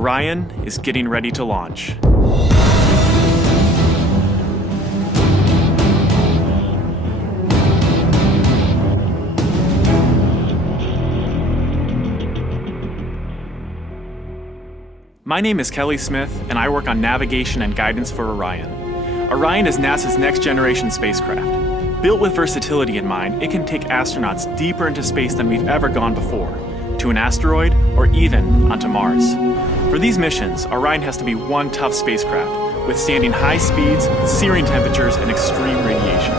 Orion is getting ready to launch. My name is Kelly Smith, and I work on navigation and guidance for Orion. Orion is NASA's next-generation spacecraft. Built with versatility in mind, it can take astronauts deeper into space than we've ever gone before, to an asteroid or even onto Mars. For these missions, Orion has to be one tough spacecraft, withstanding high speeds, searing temperatures, and extreme radiation.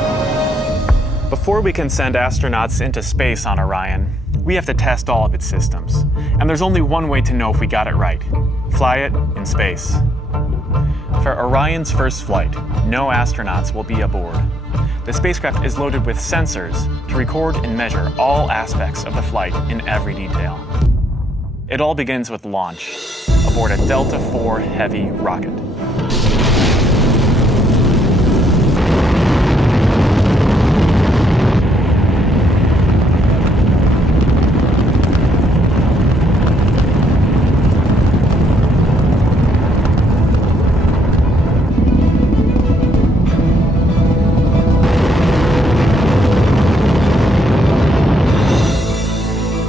Before we can send astronauts into space on Orion, we have to test all of its systems. And there's only one way to know if we got it right: fly it in space. For Orion's first flight, no astronauts will be aboard. The spacecraft is loaded with sensors to record and measure all aspects of the flight in every detail. It all begins with launch aboard a Delta IV Heavy rocket.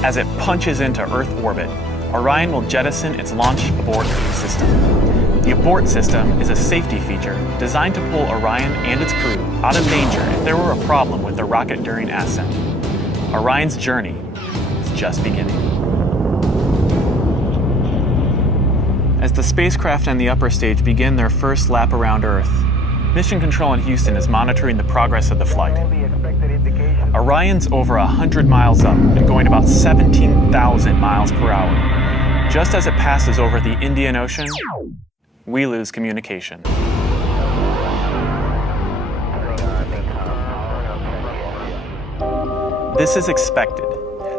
As it punches into Earth orbit, Orion will jettison its launch abort system. The abort system is a safety feature designed to pull Orion and its crew out of danger if there were a problem with the rocket during ascent. Orion's journey is just beginning. As the spacecraft and the upper stage begin their first lap around Earth, Mission Control in Houston is monitoring the progress of the flight. Orion's over 100 miles up and going about 17,000 miles per hour. Just as it passes over the Indian Ocean, we lose communication. This is expected.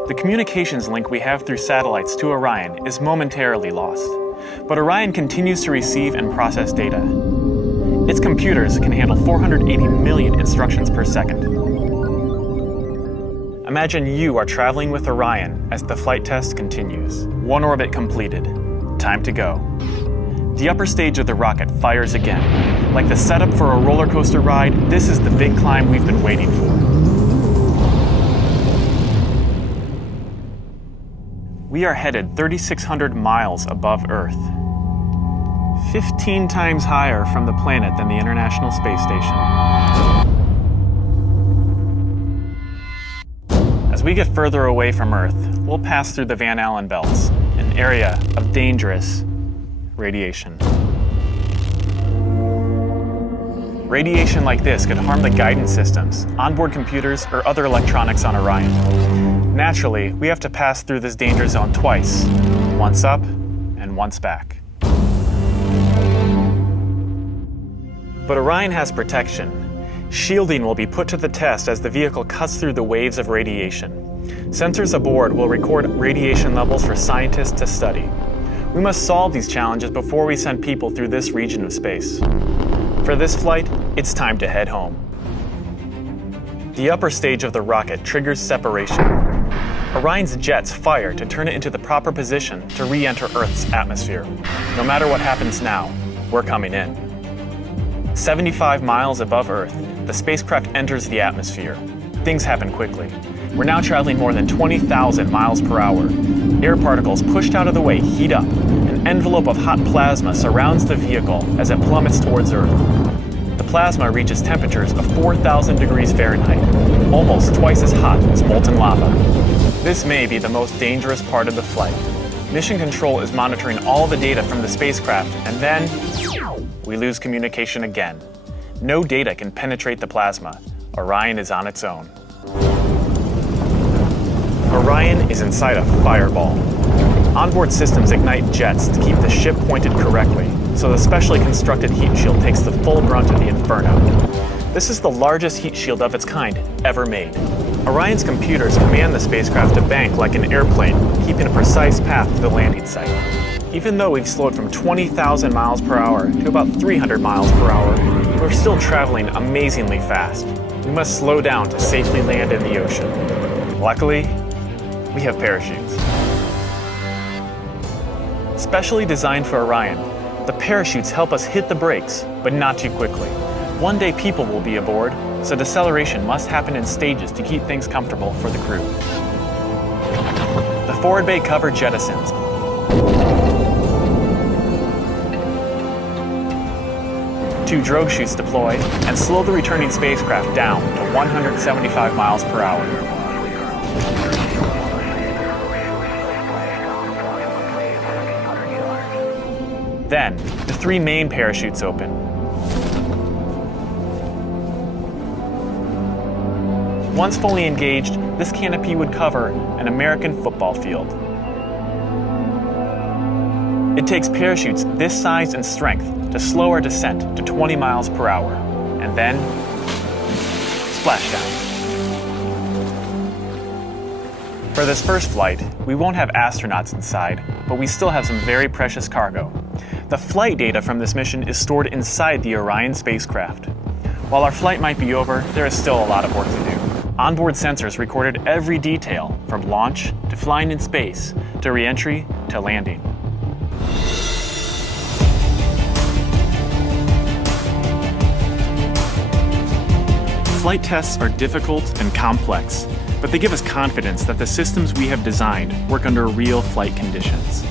The communications link we have through satellites to Orion is momentarily lost, but Orion continues to receive and process data. Its computers can handle 480 million instructions per second. Imagine you are traveling with Orion as the flight test continues. One orbit completed. Time to go. The upper stage of the rocket fires again. Like the setup for a roller coaster ride, this is the big climb we've been waiting for. We are headed 3,600 miles above Earth. 15 times higher from the planet than the International Space Station. As we get further away from Earth, we'll pass through the Van Allen belts, an area of dangerous radiation. Radiation like this could harm the guidance systems, onboard computers, or other electronics on Orion. Naturally, we have to pass through this danger zone twice, once up and once back. But Orion has protection. Shielding will be put to the test as the vehicle cuts through the waves of radiation. Sensors aboard will record radiation levels for scientists to study. We must solve these challenges before we send people through this region of space. For this flight, it's time to head home. The upper stage of the rocket triggers separation. Orion's jets fire to turn it into the proper position to re-enter Earth's atmosphere. No matter what happens now, we're coming in. 75 miles above Earth, the spacecraft enters the atmosphere. Things happen quickly. We're now traveling more than 20,000 miles per hour. Air particles pushed out of the way heat up. An envelope of hot plasma surrounds the vehicle as it plummets towards Earth. The plasma reaches temperatures of 4,000 degrees Fahrenheit, almost twice as hot as molten lava. This may be the most dangerous part of the flight. Mission Control is monitoring all the data from the spacecraft, and then we lose communication again. No data can penetrate the plasma. Orion is on its own. Orion is inside a fireball. Onboard systems ignite jets to keep the ship pointed correctly, so the specially constructed heat shield takes the full brunt of the inferno. This is the largest heat shield of its kind ever made. Orion's computers command the spacecraft to bank like an airplane, keeping a precise path to the landing site. Even though we've slowed from 20,000 miles per hour to about 300 miles per hour, we're still traveling amazingly fast. We must slow down to safely land in the ocean. Luckily, we have parachutes. Specially designed for Orion, the parachutes help us hit the brakes, but not too quickly. One day people will be aboard, so deceleration must happen in stages to keep things comfortable for the crew. The forward bay cover jettisons. Two drogue chutes deploy and slow the returning spacecraft down to 175 miles per hour. Then, the three main parachutes open. Once fully engaged, this canopy would cover an American football field. It takes parachutes this size and strength to slow our descent to 20 miles per hour, and then splashdown. For this first flight, we won't have astronauts inside, but we still have some very precious cargo. The flight data from this mission is stored inside the Orion spacecraft. While our flight might be over, there is still a lot of work to do. Onboard sensors recorded every detail, from launch to flying in space, to re-entry to landing. Flight tests are difficult and complex, but they give us confidence that the systems we have designed work under real flight conditions.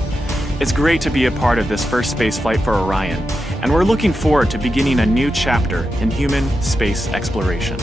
It's great to be a part of this first space flight for Orion, and we're looking forward to beginning a new chapter in human space exploration.